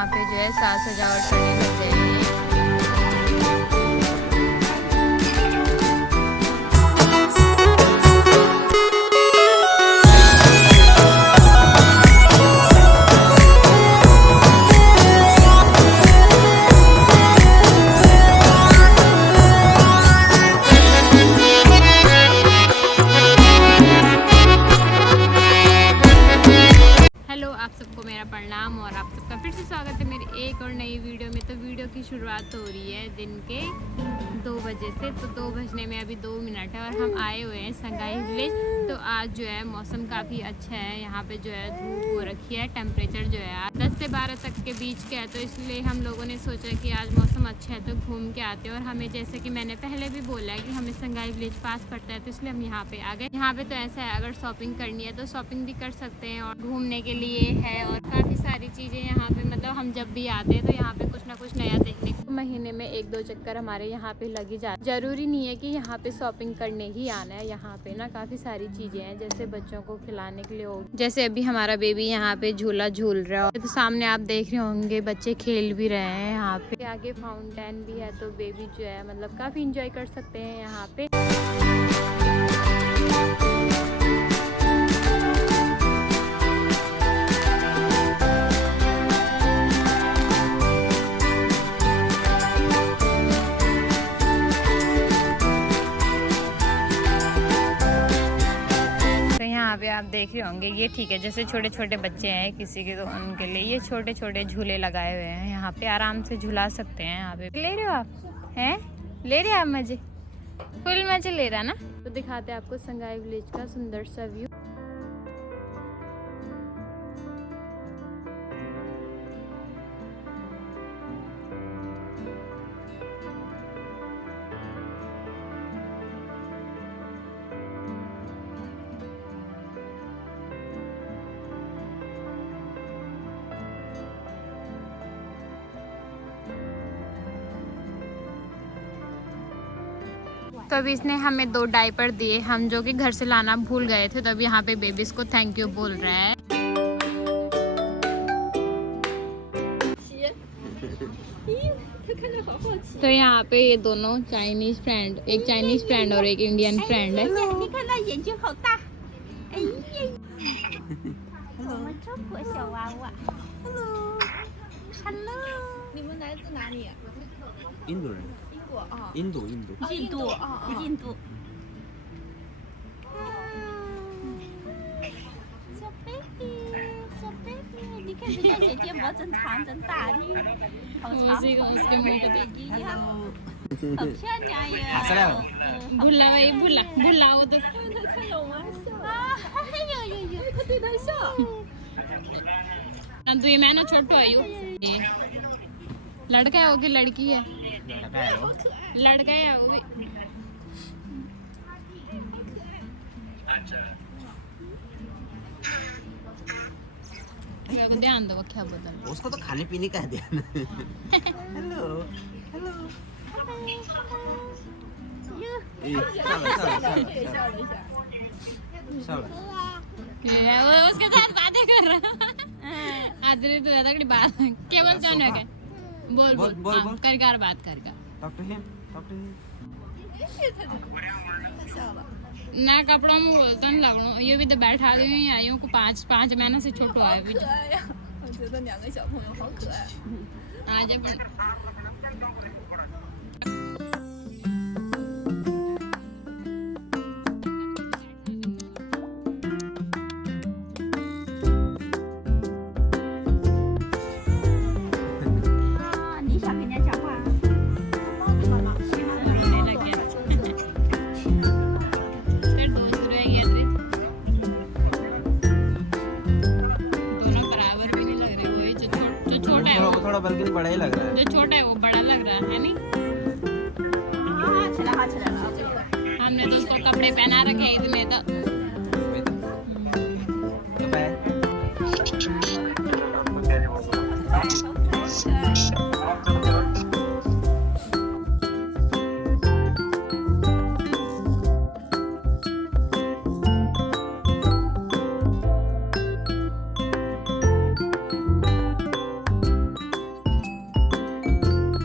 यहाँ पे जो है साज सजावट करने लग गए हैं। आप सबको मेरा प्रणाम और आप सबका फिर से स्वागत है मेरी एक और नई वीडियो में। तो वीडियो की शुरुआत हो रही है दिन के 2 बजे से। तो 2 बजने में अभी 2 मिनट है और हम आए हुए हैं संगाई विलेज। तो आज जो है मौसम काफ़ी अच्छा है, यहाँ पे जो है धूप हो रखी है, टेम्परेचर जो है 10 से 12 तक के बीच का है। तो इसलिए हम लोगों ने सोचा कि आज मौसम अच्छा है तो घूम के आते हैं। और हमें जैसे कि मैंने पहले भी बोला है कि हमें संगाई विलेज पास पड़ता है, तो इसलिए हम यहाँ पे आ गए। यहाँ पे तो ऐसा है, अगर शॉपिंग करनी है तो शॉपिंग भी कर सकते हैं और घूमने के लिए है और काफ़ी सारी चीज़ें यहाँ पे। मतलब हम जब भी आते हैं तो यहाँ पे कुछ ना कुछ नया देखने को। महीने में 1-2 चक्कर हमारे यहाँ पे लगी जाती। जरूरी नहीं है कि यहाँ पे शॉपिंग करने ही आना है। यहाँ पे ना काफ़ी सारी चीज़ें हैं, जैसे बच्चों को खिलाने के लिए हो, जैसे अभी हमारा बेबी यहाँ पे झूला झूल रहा है। तो सामने आप देख रहे होंगे बच्चे खेल भी रहे हैं। यहाँ पे आगे फाउंटेन भी है, तो बेबी जो है मतलब काफ़ी इंजॉय कर सकते हैं यहाँ पे। यहाँ पे आप देख रहे होंगे ये ठीक है, जैसे छोटे छोटे बच्चे हैं किसी के, तो उनके लिए ये छोटे छोटे झूले लगाए हुए हैं। यहाँ पे आराम से झूला सकते हैं। यहाँ पे ले रहे हो आप, हैं ले रहे हो आप मजे, फुल मजे ले रहा ना। तो दिखाते हैं आपको संगाई विलेज का सुंदर सा व्यू। तो अभी इसने हमें 2 डायपर दिए, हम जो कि घर से लाना भूल गए थे। तो अभी यहाँ पे बेबीज को थैंक यू बोल रहे हैं। तो यहाँ पे ये दोनों चाइनीज फ्रेंड, एक चाइनीज फ्रेंड और एक इंडियन फ्रेंड है।印度。小 baby， 你看人家姐姐脖真长真大，你好长，好漂亮呀！ भूला भाई, भूलाओ तो 他看懂吗？笑啊！哎呦，他对他笑。 तू ये मैं ना छोटो आयु, ये लड़का है वो कि लड़की है? लड़का है वो भी। ध्यान दो क्या बदल, उसको तो खाने पीने का ध्यान। Hello hello. उसके साथ बातें कर रहा। आदरी तो तगड़ी बात क्या बोलते हैं? बोल कर बात कर ना। कपड़ों में बोलता नहीं लगनो, ये भी तो बैठा दी हुई आयु को 5 महीने से छोटो है भी। आज अपन थोड़ा बल्कि बड़ा ही लग रहा है। जो छोटा है वो बड़ा लग रहा है नहीं? हमने तो उसको कपड़े पहना रखे हैं इतने तो।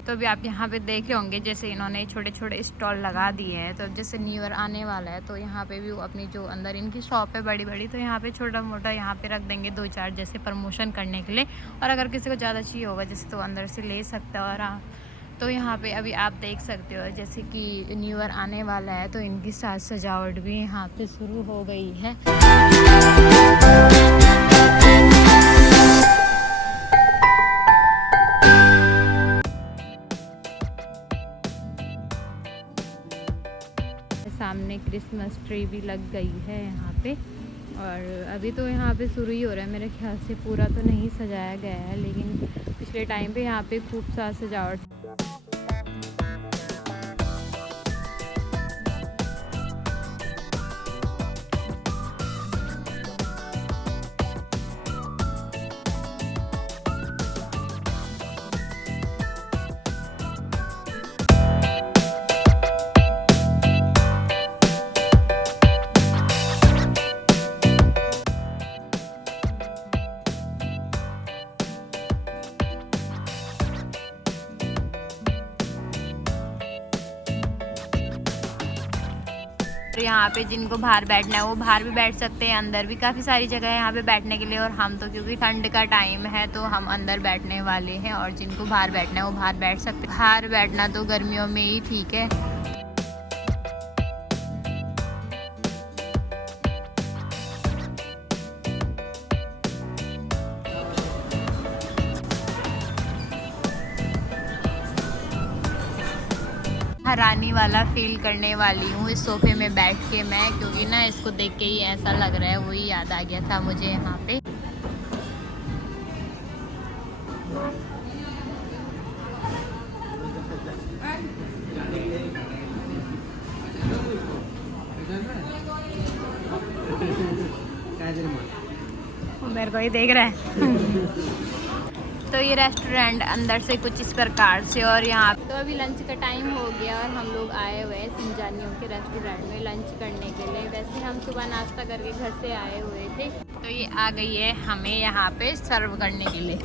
तो अभी आप यहाँ पे देख रहे होंगे जैसे इन्होंने छोटे छोटे स्टॉल लगा दिए हैं। तो जैसे न्यू ईयर आने वाला है तो यहाँ पे भी वो अपनी जो अंदर इनकी शॉप है बड़ी बड़ी, तो यहाँ पे छोटा मोटा यहाँ पे रख देंगे 2-4 जैसे प्रमोशन करने के लिए। और अगर किसी को ज़्यादा चाहिए होगा जैसे तो अंदर से ले सकता है। और तो यहाँ पे अभी आप देख सकते हो जैसे कि न्यू ईयर आने वाला है तो इनकी साज सजावट भी यहाँ पे शुरू हो गई है। सामने क्रिसमस ट्री भी लग गई है यहाँ पे। और अभी तो यहाँ पे शुरू ही हो रहा है, मेरे ख्याल से पूरा तो नहीं सजाया गया है, लेकिन पिछले टाइम पे यहाँ पे खूब साज सजावट। यहाँ पे जिनको बाहर बैठना है वो बाहर भी बैठ सकते हैं, अंदर भी काफ़ी सारी जगह है यहाँ पे बैठने के लिए। और हम तो क्योंकि ठंड का टाइम है तो हम अंदर बैठने वाले हैं, और जिनको बाहर बैठना है वो बाहर बैठ सकते हैं। बाहर बैठना तो गर्मियों में ही ठीक है। हैरानी वाला फील करने वाली हूँ इस सोफे में बैठ के मैं, क्योंकि ना इसको देख के ही ऐसा लग रहा है, वही याद आ गया था मुझे यहाँ पे। मेरे को ही देख रहा है। तो ये रेस्टोरेंट अंदर से कुछ इस प्रकार से। और यहाँ तो अभी लंच का टाइम हो गया और हम लोग आए हुए हैं सिंजानियों के रेस्टोरेंट में लंच करने के लिए। वैसे हम सुबह नाश्ता करके घर से आए हुए थे, तो ये आ गई है हमें यहाँ पे सर्व करने के लिए।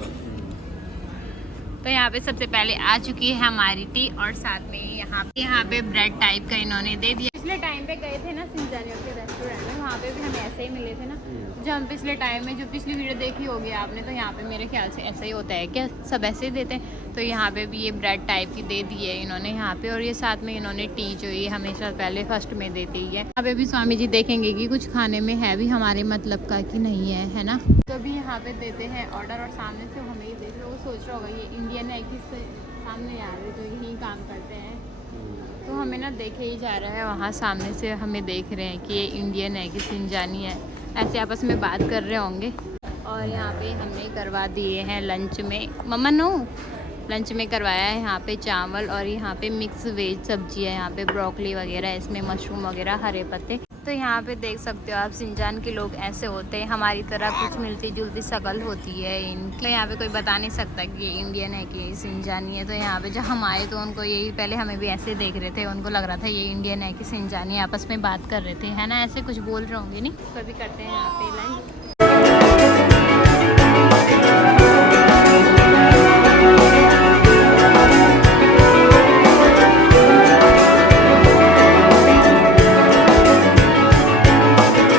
तो यहाँ पे सबसे पहले आ चुकी है हमारी टी, और साथ में यहाँ पे ब्रेड टाइप का इन्होंने दे दिया। पिछले टाइम पे गए थे ना सिंजानियों के रेस्टोरेंट में, वहाँ पे भी हमें ऐसे ही मिले थे ना जो हम पिछले टाइम में, जो पिछली वीडियो देखी होगी आपने। तो यहाँ पे मेरे ख्याल से ऐसा ही होता है क्या, सब ऐसे ही देते हैं। तो यहाँ पे भी ये ब्रेड टाइप की दे दी है इन्होंने यहाँ पे, और ये साथ में इन्होंने टी जो ये हमेशा पहले फर्स्ट में देती ही है। यहाँ पे भी स्वामी जी देखेंगे कि कुछ खाने में है भी हमारे मतलब का कि नहीं है ना। तो अभी यहाँ पे देते हैं ऑर्डर, और सामने से हमें ही देख रहे हो, वो सोच रहा होगा ये इंडियन है, किससे सामने आ रहे जो यहीं काम करते हैं। तो हमें ना देखे ही जा रहा है, वहाँ सामने से हमें देख रहे हैं कि ये इंडियन है कि सिंजानी है, ऐसे आपस में बात कर रहे होंगे। और यहाँ पे हमने करवा दिए हैं लंच में, मम्मा नो लंच में करवाया है यहाँ पे चावल, और यहाँ पे मिक्स वेज सब्जी है, यहाँ पे ब्रोकली वगैरह, इसमें मशरूम वगैरह, हरे पत्ते। तो यहाँ पे देख सकते हो आप सिंजान के लोग ऐसे होते हैं, हमारी तरह कुछ मिलती जुलती शक्ल होती है इनकी। तो यहाँ पे कोई बता नहीं सकता कि ये इंडियन है कि सिंजानी है। तो यहाँ पे जब हम आए तो उनको यही, पहले हमें भी ऐसे देख रहे थे, उनको लग रहा था ये इंडियन है कि सिंजानी, आपस में बात कर रहे थे, है ना, ऐसे कुछ बोल रहे होंगे नहीं। तो अभी करते हैं यहाँ पे लंच।